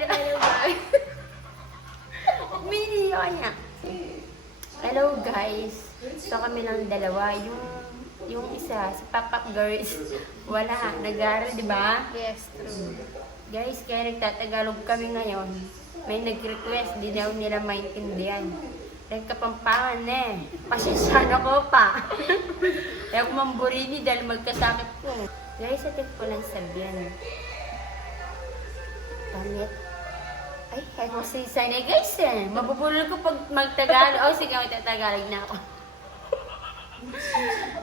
Hello guys. Mini niya. Hello guys. So kami lang dalawa. Yung isa, si Papa Girls, wala. Nag-aaral, di ba? Yes, true. Guys, kaya nagtatagalog kami ngayon. May nag-request, di daw nila maintindihan. Nagkapampangan eh. Pasensya ko pa. Kaya kumamburini dahil magkasakit ko. Guys, atin ko lang sabihan. Pangit. Ay, kaya mo sana guys eh. Mabubulol ko pag magtagalog. Oh, sige, magtatagalog na ako.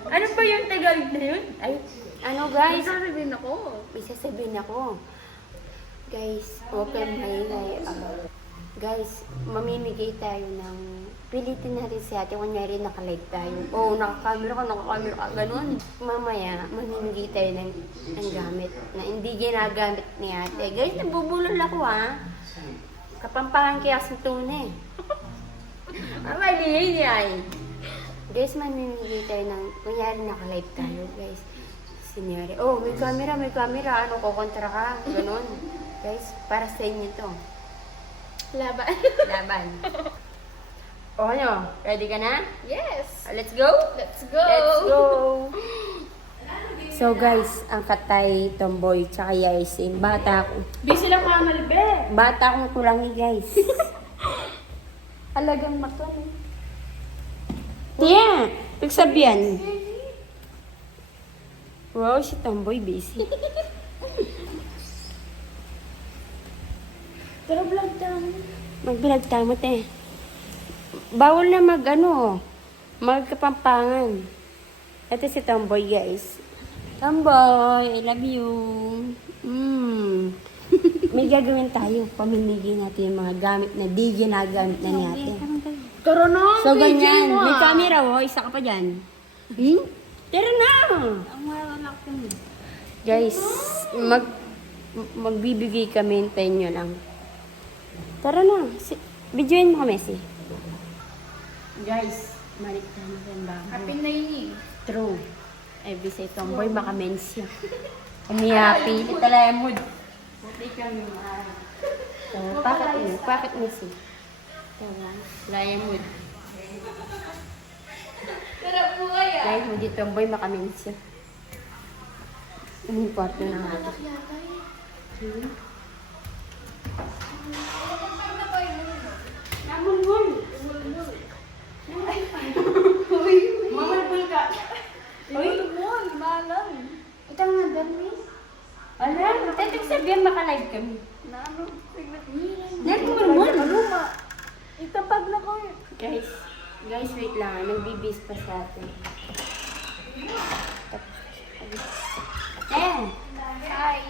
Ano pa yung Tagalog na yun? Ay, ano guys? Sasabihin ako. May sasabihin ako. Guys, open my guys, mamimigay tayo ng pilitin natin si ate. Kunyari nakalive tayo. Oo, nakakamera ka, ganun. Mamaya, mamimigay tayo ng gamit na hindi ginagamit ni ate. Guys, nabubulol ako ha. Kapampangan kaya sa tunay. Mali yan. Guys, mamimigay tayo ng, kunyari nakalive tayo, guys. Sinyari, oh, may camera, ano, kukontra ka, ganun. Guys, para sa inyo to. Laban. Laban. O ano, ready ka na? Yes. Let's go? Let's go. Let's go! So guys, ang Katay, Tomboy, tsaka Yaisin, bata ako. Busy lang mga malibe. Bata akong kurangi, guys. Alagang maklan. Tiya, pagsabihan. Wow, si Tomboy busy. Pero vlog tayo. Mag-vlog tayo, te. Bawal na magkapampangan. Ito si Tomboy, guys. Tomboy, I love you. May gagawin tayo. Pamimigay natin yung mga gamit na di ginagamit na natin. Tara na. So, ganyan. May camera, oh. Isa ka pa dyan. Tara na! Ang malalak ko niya. Guys, magbibigay kami. Hintayin nyo lang. Tara na. Videoin mo kami, si. Guys, malikta na rin ba? Happy na yun eh. True. Every say Tomboy, makamensya. Umihapi. Ito lang yung mood. Buti kami maaari. So, bakit mo si? Laya mood. Tara po kaya. Guys, mo dito Tomboy, makamensya. Import na natin. Namun. Mamalbul ka. Uy, lumon. Malang. Ito nga dami. Wala, tatig sabihan makalive kami. Na ano? Nagmumulmul. Luma. Itapag na ko eh. Guys, wait lang. Nagbibis pa sa atin. Hi.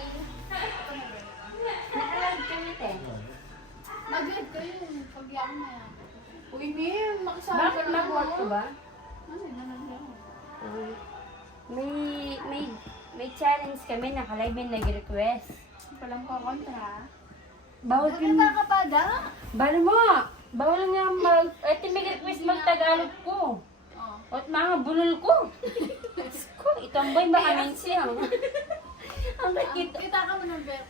Nakalive kami, te. Mag-good kayo. Pag-yang na yan. Uy, Mim. Makasama Bakit mag-work ko ba? Ano yun? Nandiyan. May challenge kami. Nakalive may nag-request. Walang kakontra. Bawal Bakit nakapada? Balo mo! Bawal nga ito may request mag-Tagalog ko. Oh. At mga bulol ko. Itomboy baka mensiya. Ang kita ka mo ng bet.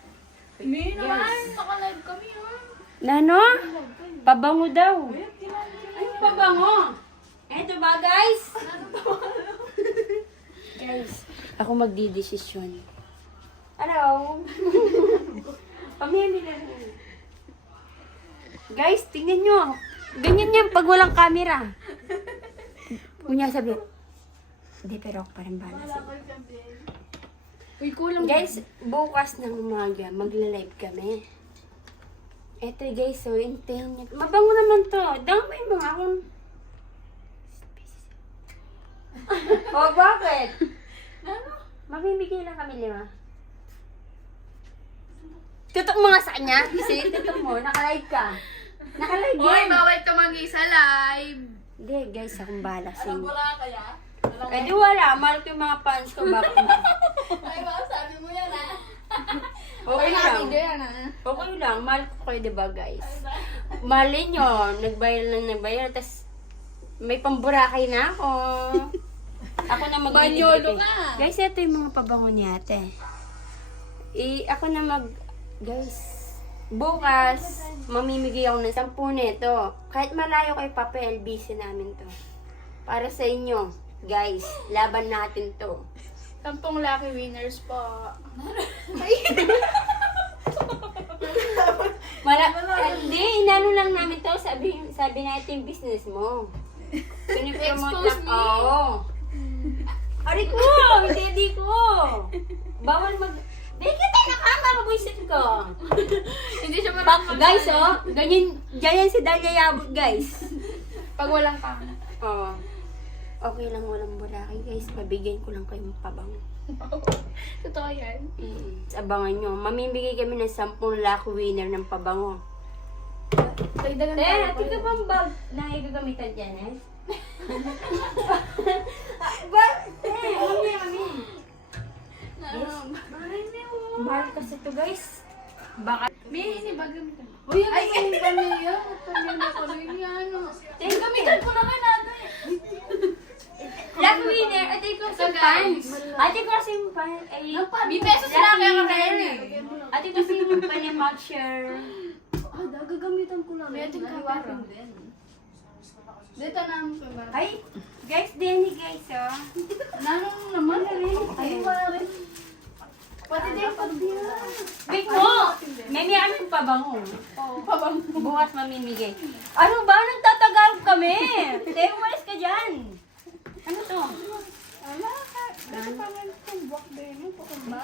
Hindi naman. Naka-live kami ha. Nano? Pabango daw. Uy, Ano pabango? Eto ba guys? Guys, ako magdidesisyon. Hello? Pamimili na. Guys, tingnan nyo. Ganyan yan pag walang camera. Kunya sabi, hindi pero ako pa rin bahala Wala sa'yo. ko sabihin. Uy, kulang. Guys, bukas ng umaga, magla-live kami. Eto guys, so hintayin niyo. Mabango naman to. Damay mo akong... Oh, bakit? Ano? Mamimigay lang kami 5. Tutok mo nga sa kanya. Kasi tutok mo, nakalive ka. Nakalive Uy, yan. bawal ka mag-isa live. Hindi guys, akong bahala sa inyo. Wala kaya? Walang Eh di wala, mahal ko yung mga fans ko. Bakit? Ay, baka sabi mo yan ha. Okay lang. yan ha. Okay lang, mahal ko kayo diba guys? Mahalin nyo, nagbayar, tas may pamburakay na ako. Ako na Manyolo ka. Guys, ito yung mga pabango ni ate. Ako na guys, bukas, mamimigay ako ng 10 nito. Kahit malayo kay Papa LBC namin to. Para sa inyo, guys. Laban natin to. 10 lucky winners po. Hindi, inano lang namin to. Sabi natin yung business mo. Pinipromote Expose lang. me. Oo. Ari ko! Hindi ko! Bawal mag... Di kita nakakabuisit ko. Hindi siya marunong Guys, oh. Ganyan si Dalia Yabot, guys. Pag walang kang. Oo. Okay lang walang bulaki, guys. Pabigyan ko lang kayong pabango. Totoo yan. Abangan nyo. Mamimigay kami ng 10 lucky winner ng pabango. Dagdagan Ate ka bang bag na igagamitan dyan, eh? Mami. Mahal kasi to, guys. Baka... May hinibagam ka. Uy, ay, pamilya. Pamilya ko rin yan. Gamitan ko naman natin. Lucky winner. Ate ko So, si guys, Pans. Ate ko si Pans. May pesos sila kaya ka rin. Ate ko si Pans yung mag-share. Gagamitan ko lang. May ating kawaran din. Dito na ang pabara. Ay, guys, Denny, guys, oh. Nanong naman na rin. Ay, wala rin. Pati din pabira. Wait mo! May kami pabango. Oo, pabang. Bukas mamimigay. Ano ba? Nagtatagalog kami! Teo, umalis ka dyan! Ano to? Wala ka. Dito pa man itong buwak din mo.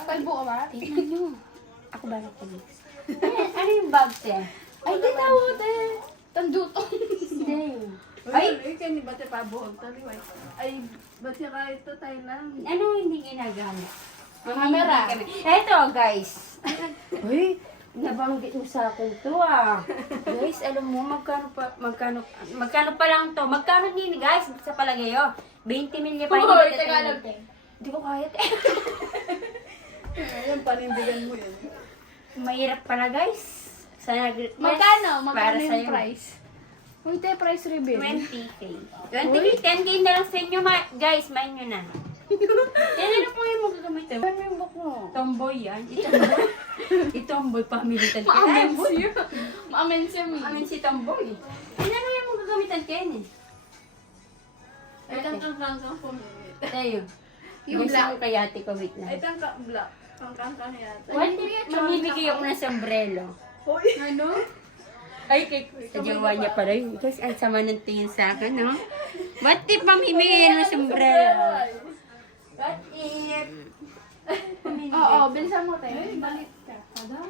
Kalbo ka ba? Tingnan nyo. Ako ba nakulit? Ano yung bag, te? Ay, di tawad eh. Tandutong. Hindi. Ay, Ay, kaya ni Bate pa buhog taliway. Ay, Bate ka ito Thailand. ano hindi ginagamit? Camera. Kami. Eto, guys. Uy, nabanggit mo sa akin to, ah. Guys, alam mo, magkano pa lang to? Magkano din, guys, sa palagay, oh? 20 milya pa. Hoy, Tagalog eh. Hindi ko kaya, te. Ayun, panindigan mo yun. Mahirap pala, guys. Sana, Magkano? Para Magkano yung sa'yo. price? Uy, te, price reveal. 20K. 20K, 10K na lang sa inyo, guys. Main nyo na. Yan, ano po yung magagamitin? Ano yung book mo? Tomboy yan. Itomboy. Itomboy, pamilitan ka. Maamen siya. Maamen siya, mi. Amin si Tomboy. Yan, ano yung magagamitan kayo eh? Ay, tangkang pumili. Tayo. Yung Gusto black. ko kay ate ko, wait Ay, lang. black. Tangkang yata. What? Mamimigay ako ng sombrero. Hoy! Ano? Ay, sa jowa niya pala yun. Guys, ang sama ng tingin sa akin, no? What if mamimigay ng sombrero? What if? Oo, bilisan mo, te. Balik ka. Ada?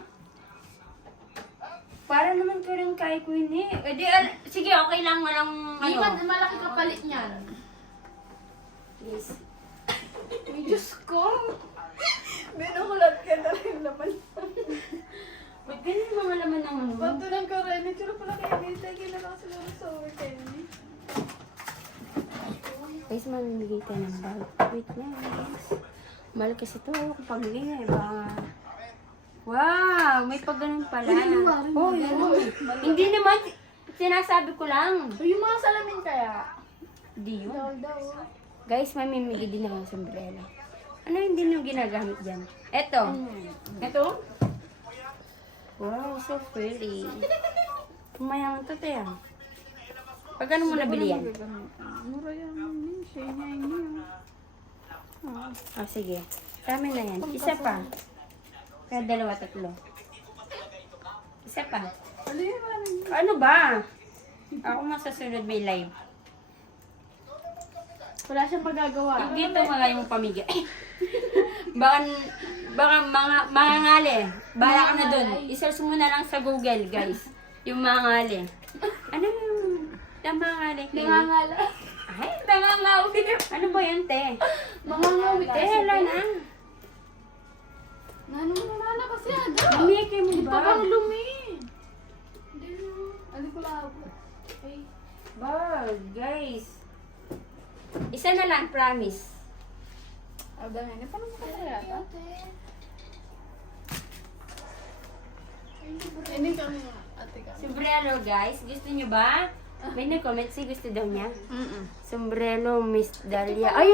Para naman ko rin kay Queen eh. Sige, okay lang. Walang Di ano. ba malaki kapalit niyan? Yes. Ay, Diyos ko. Binukulat ka na rin naman. Ba't ganyan yung mga laman ng ano? Patunan ko rin. Itsura pala kayo dito. Kailan ako siguro sa Kenny. Guys, mamimigay tayo ng bag. Wait na, guys. Mahal kasi ito. Kung pamili na, baka... Wow! May pag ganun pala. Oh, yun. Hindi naman. Sinasabi ko lang. So, yung mga salamin kaya? Di yun. Daw. Guys, mamimigay din ako ng sombrero. Ano hindi nyo ginagamit dyan? Eto. Eto? Wow, so pretty. Mayaman to, te. Pag ano mo nabili yan? Mura yan. Siya niya. Oh, sige. Dami na yan. Isa pa. Kaya 2, 3. Isa pa. Ano ba? Ako masasunod may live. Wala siyang magagawa. Dito mga yung pamigay. baka mga ngali. Bahala ka na dun. I-search mo na lang sa Google, guys. Yung mga ngali. Ano yung mga ngali? Nangangala. Ay, nangangawi. Ano ba yun, te? Mangangawi Te, kasi. hala na. Nanong kasi ada. Lumiki mo Di pa ba? bang lumi? Hindi na. Ano ko lang. Ay. Bag, guys. Isa na lang, promise. Ah, dami na. Paano mo kaya yata? Hindi kami ate ka. Sombrero, guys. Gusto nyo ba? May nag-comment si gusto daw niya. Sombrero, Miss Dalia. Ay!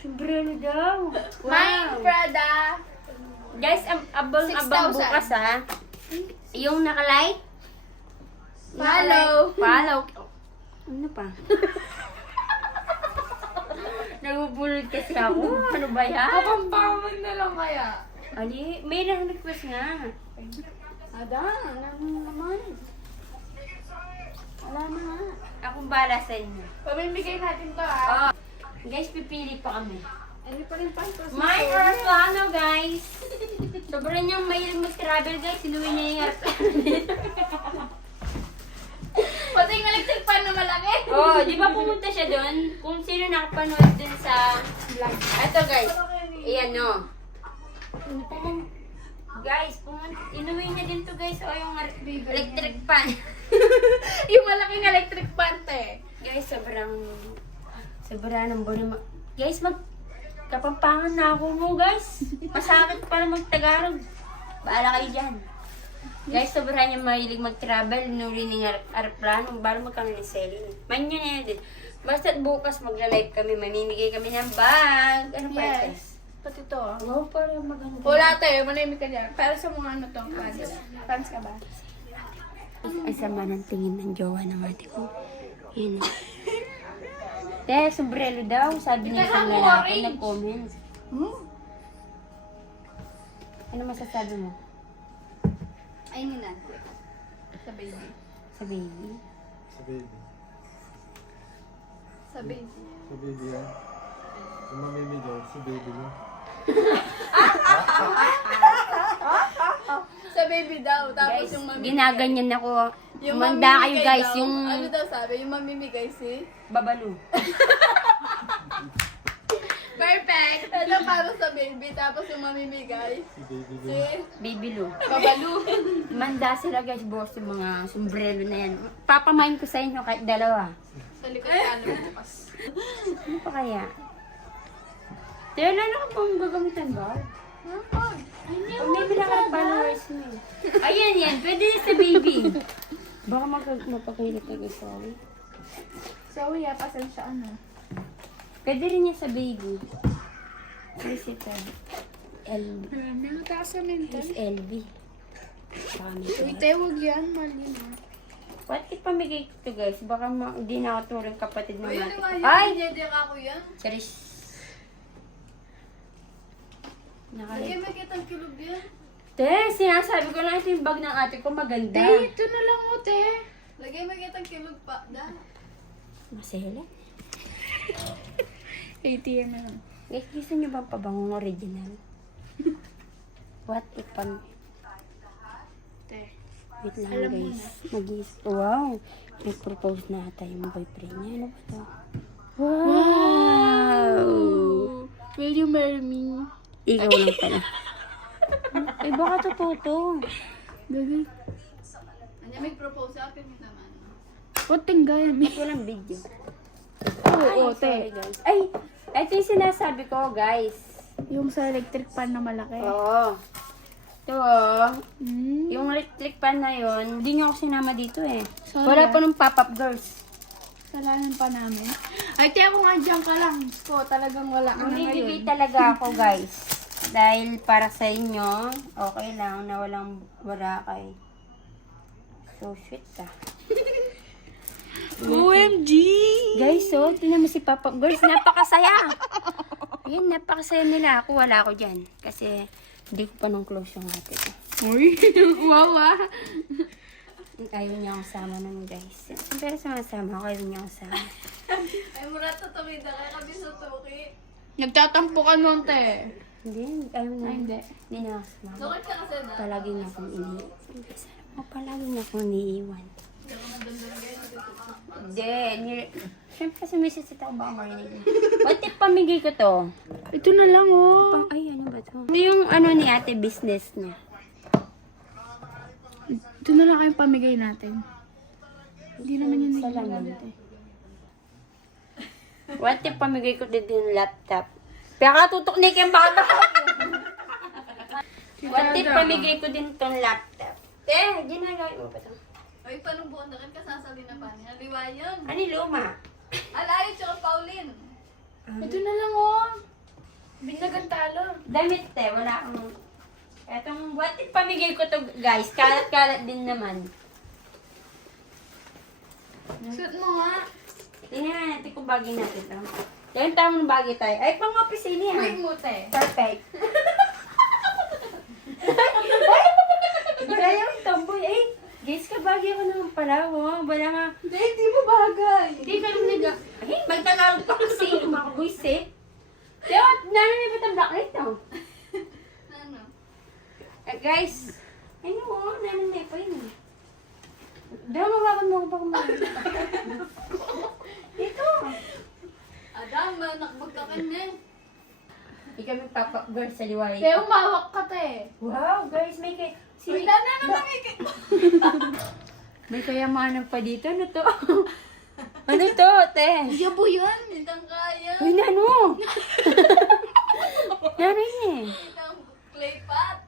Sombrero daw. Mine, Prada. Guys, abang 6,000. bukas ha. Yung naka-like? Follow. Follow. Ano pa? Nagubulod kasi ako. Ano ba yan? Kapampangan na lang kaya. Ali, may lang request nga. Ada, alam mo naman. Wala na nga. Akong bala sa inyo. Pamimigay natin to ah. Oh, guys, pipili pa kami. Ano pa rin pantos? My aeroplano, guys. Sobrang niyang mahilig mag-travel, guys. Sinuwi niya yung aeroplano. Pati yung electric fan na malaki. Oh, di ba pumunta siya doon? Kung sino nakapanood dun sa vlog. Ito, guys. Ayan, no. Guys, inuwi niya din to, guys. O, yung electric fan. Yung malaking electric fan te. Guys, sobrang ng buri. Guys, kapampangan na ako mo, guys. Masakit para mag-Tagalog. Baala kayo dyan. Guys, sobrang niya mahilig mag-travel. Nuri ng aeroplano. Bala magkano ni Celine. Man yun na yun din. Basta bukas magla-live kami. Mamimigay kami ng bag. Ano pa ito? Yes. Pati to ah. Wow, parang maganda. Wala tayo, manimik ka dyan. Pero sa mga ano to, fans. Fans ka ba? Ay, sama ng tingin ng jowa ng ate ko. Yan. Te, sombrero daw. Sabi niya sa lalaki nag-comment. Ano masasabi mo? Ay, nina. Sa baby. Sa baby? Sa baby. Sa baby. Sa baby yan. Yung mamimigay, sa baby lang. Sa baby daw. Tapos Guys, yung mamimigay. ginaganyan ako. Yung Manda kayo, mamimigay guys. daw, Yung ano daw sabi? Yung mamimigay si? babalo. Perfect! Ito para sa baby. Tapos yung mamimigay Si baby si? lang. Baby Lou. Babalu. Manda sila, guys. Boss, yung mga sombrero na yan. Papamain ko sa inyo kahit dalawa. Sa likod ka ano bukas. Ano pa kaya? Tayo na lang pong gagamitan ba? Pag may pinaka followers mo. Ayan yan. Pwede din sa baby. Baka mapakahilit na guys. Sorry. So, yeah, pasensya ano. Pwede rin yan sa baby. Please ito. LB. Nakataas sa mental. Please LB. Baka may pera. Tayo, huwag yan. Mali na. What if pamigay ko to guys? Baka hindi na ako tulong kapatid mo Uy, natin. ano Ay! nga yan? Hindi ako yan. Charis. Lagyan Nakalit. mo kitang kilog yan. Te, sinasabi ko lang ito yung bag ng ate ko maganda. ito na lang o, te. Lagyan mo kitang kilog pa. Da. Masela. ATM na lang. Guys, gusto nyo ba pabangong original? What if Te. Wait lang guys. Wow! Nag-propose na ata yung boyfriend niya. Ano ba to? Wow! Will you marry me? Ikaw lang pala. Ay, baka totoo to. Gagay. Ano may propose sa akin naman. O, tinggal me. Walang video. Oo, Sorry te. guys. Ay! Ito yung sinasabi ko guys. Yung sa electric fan na malaki. Oo. Ito Hmm. yung electric fan na yun, hindi niyo ako sinama dito eh. Sorry, Wala ah. pa nung pop-up girls. Kasalanan pa namin. Ay, te, ako nga dyan ka lang. Ko, talagang wala ka na Mamibigay ngayon. talaga ako guys. Dahil para sa inyo, okay lang na walang Boracay. So sweet ah. OMG! Guys, so, tinan mo si Papa Girls, napakasaya. Ayan, napakasaya nila. Ako, wala ako dyan. Kasi, hindi ko pa nung close yung ate ko. Uy, wow ah. Ayaw niya akong sama nun, guys. Pero sumasama ako, ayaw niya akong sama. Ay, mura tatawid na kaya kami sa tuki. Nagtatampo ka nun, te. Hindi, ayaw niya. Ay, hindi. Hindi niya ako sumama. Bakit ka kasi na? Palagi niya akong iniiwan. Palagi niya akong iniiwan. Hindi. Siyempre kasi may sisita ko baka marinig niya. What if pamigay ko to? Ito na lang, oh. Ay, ano ba to? Ito yung ano ni ate business niya. Ito na lang kayong pamigay natin. Hindi naman yun Salamat. naglalante. What if pamigay ko din yung laptop? Kaya tutok ni Kim baka What if pamigay ko din tong laptop? Ginagawin mo ba to? Ay, paano buong na ka sasali na pa niya? Liwa yun. Ano yung luma? Alay, tsaka Pauline. Ito na lang, oh. Binagantalo. Damit te, wala akong Etong what if pamigay ko to guys, kalat-kalat din naman. Suot mo nga. Tingnan natin kung bagay natin to. Yan tamang bagay tayo. Ay, pang-office ini Wait ha. mo, te. Perfect. Kaya yung tomboy. Ay, guys, kabagay ako naman pala. Oh. Wala nga. Hindi mo bagay. Hindi ka naman nag... Ay, magtagalog pa kasi. Mga boys eh. Kaya, namin ba itong blacklight to? Ano? Guys, ay no, namin na pa yun. Daw, mawakan mo ako pa kumain. Ito. Adam, nakbagtakan na. Hindi kami papa-girl sa liwari. Te, umawak ka, te. Wow, guys, may kay... Wala na naman. May kayamanan pa dito. Ano to? Ano to, te? Yabo yan. Itang kaya. Uy, nano? Narin eh. Itang clay pot.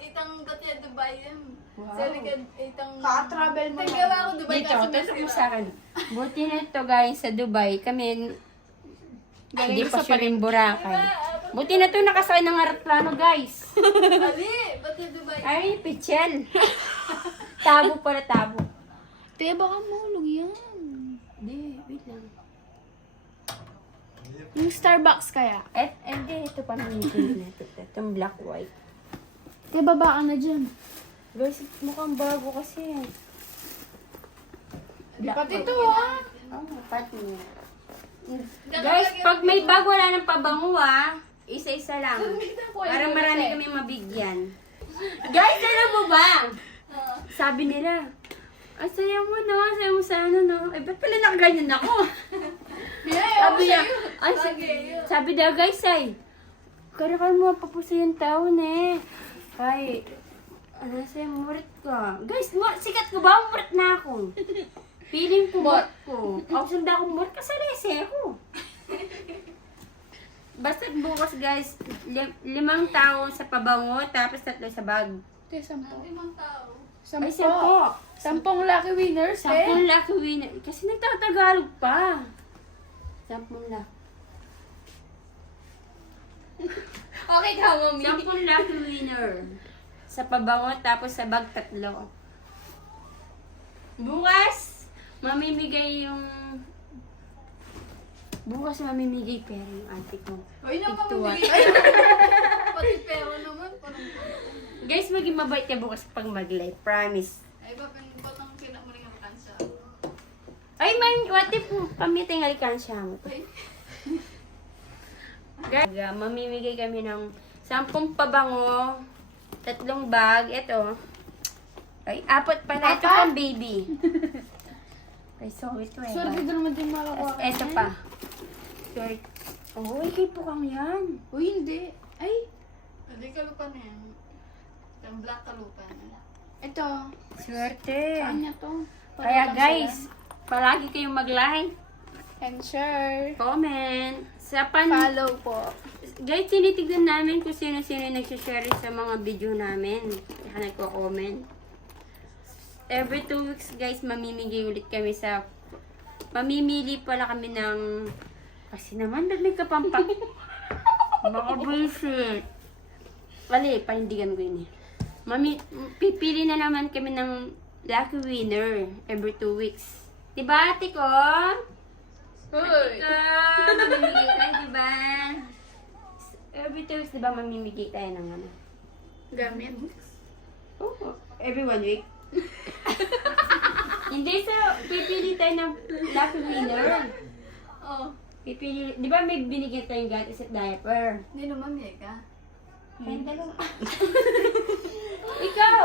Itang dati Dubai yan. Wow. Sa likod, itang... Ka-travel mo Tagawa na. ako Dubai Dito, kasi tutok mo masira. sa akin. Buti na ito, guys, sa Dubai. Kami, hindi pa siya rin Boracay. Buti na ito, nakasakay ng aeroplano, guys. Ali, ba't yung Dubai? Ay, pichel. Tabo pala, tabo. Te, baka mahulog yan. Hindi, wait lang. Yung Starbucks kaya. Hindi, ito pa namin na ito. Itong black white. Te, baba ka na dyan. Guys, mukhang bago kasi. Pati ito, ah. Oo, pati. Guys, pag may bag, wala ng pabango, isa-isa lang. Para marami kami mabigyan. Guys, alam mo ba? Sabi nila, ang saya mo no, saya mo sa ano no. Eh, ba't pala nakaganyan ako? Sabi niya, sabi daw guys ay, kaya mo papuso yung taon eh. Ay, ano sa'yo, murit ka. Guys, sikat ko ba? Murit na ako. Feeling ko murit ko. Ako sunda akong murit kasi rese ako. Basta bukas guys, 5 tao sa pabango, tapos 3 sa bag. Te, 10. Limang tao. Ay, 10. 10. 10 lucky winners, te. 10 lucky winner. Kasi nagtatagalog pa. 10 lucky. Okay ka, mami. 10 lucky winner. Sa pabango, tapos sa bag 3. Bukas, mamimigay yung... Bukas mamimigay pera yung ate ko. Uy, naman Tigtuwa. mamigay. Pati pero naman. Parang... Guys, maging mabait ka bukas pag mag-live. Promise. Ay, ba't ang kinamuling ang kansa? Ay, what if pamiting alikansya mo to? Ay, Guys, mamimigay kami ng 10 pabango, 3 bag, ito. Ay, 4 pa na. Ito pang baby. Ay, so ito eh. Sorry, dito naman din makakuha. Ito pa. Short. Oh, kay pukang yan. Uy, hindi. Ay, hindi kalupan na yan. Yung black kalupan. ito. Swerte. Kanya to. Kaya guys, palagi kayong mag-like, And share. comment, Follow po. Guys, tinitignan namin kung sino-sino nagsishare sa mga video namin. Kaya nagko-comment. Every 2 weeks, guys, mamimigay ulit kami sa... Mamimili pala kami ng... Kasi naman, ba't may kapampak? Baka bullshit. Wali, panindigan ko yun eh. Pipili na naman kami ng lucky winner every 2 weeks. Diba, ate ko? Uy! Mamimigay tayo, diba? Every 2 weeks, diba, mamimigay tayo ng ano? Gamit. Oh, every 1 week. Hindi, so, pipili tayo ng lucky winner. Oh, Pipili, di ba may binigyan tayong gatas at diaper? hindi naman yan ka. Kayong dalawa. Ikaw!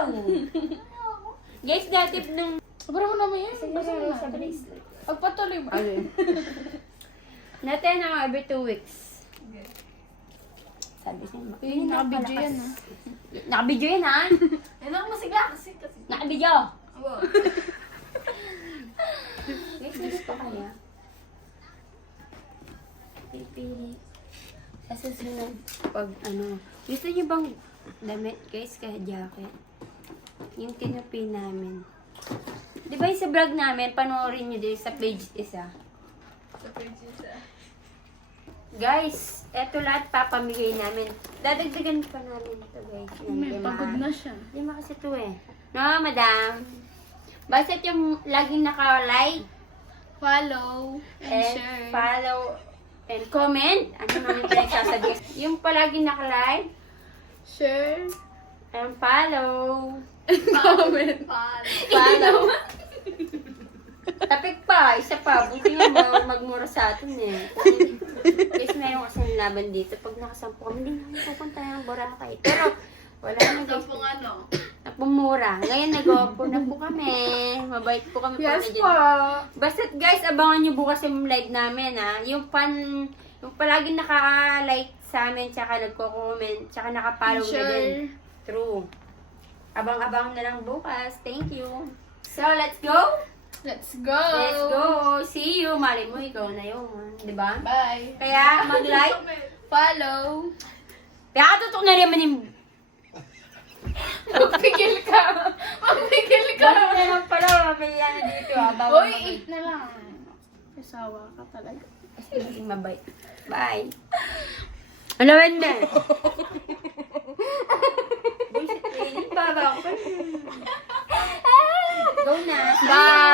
Guys, dati nung... Sobrang mo naman yan. Sa Basta mo na. bracelet. Pagpatuloy mo. Natin ako every 2 weeks. Sabi siya, Uy, nakabidyo yan, ha? Nakabidyo yan, ha? Yan ako masigla kasi. Nakabidyo! Wow. Guys, gusto kaya? Pipili. Sa susunod, pag ano, gusto niyo bang damit, guys, kaya jacket? Yung tinapin namin. Di ba yung sa vlog namin, panoorin niyo din sa page isa. Sa page isa. Guys, eto lahat papamigay namin. Dadagdagan pa namin ito, guys. Yan, May lima. pagod na siya. Lima kasi ito eh. No, madam? Basta yung laging naka-like Follow and and share. follow and comment. Ano namin pinagsasabi? Yung palaging naka-like Share. and follow. Comment. Follow. Tapik pa, isa pa. Buti nga magmura sa atin eh. Guys, meron kasi laban dito. Pag nakasampo kami, hindi namin pupunta ng Boracay. Pero, wala na guys. Sampung ano? Napumura. Ngayon, nag-offer na po kami. Mabait po kami. Yes pag po. Basta guys, abangan nyo bukas yung live namin ha. Yung palaging naka-like sa amin, tsaka nagko-comment, tsaka naka-follow na din. Share. True. Abang-abang na lang bukas. Thank you. So, let's go. Let's go. Let's go. See you. Mali mo, ikaw na yun. Di ba? Bye. Kaya, mag-like. Follow. Kaya katutok na rin yung... Magpigil ka. Magpigil ka. Gano'n naman pala. May yan dito ha. Bawal Uy, 8 na lang. Kasawa ka talaga. maging mabait. Bye. Ano ba? Bullshit, eh. Baba ako. Go na. Bye.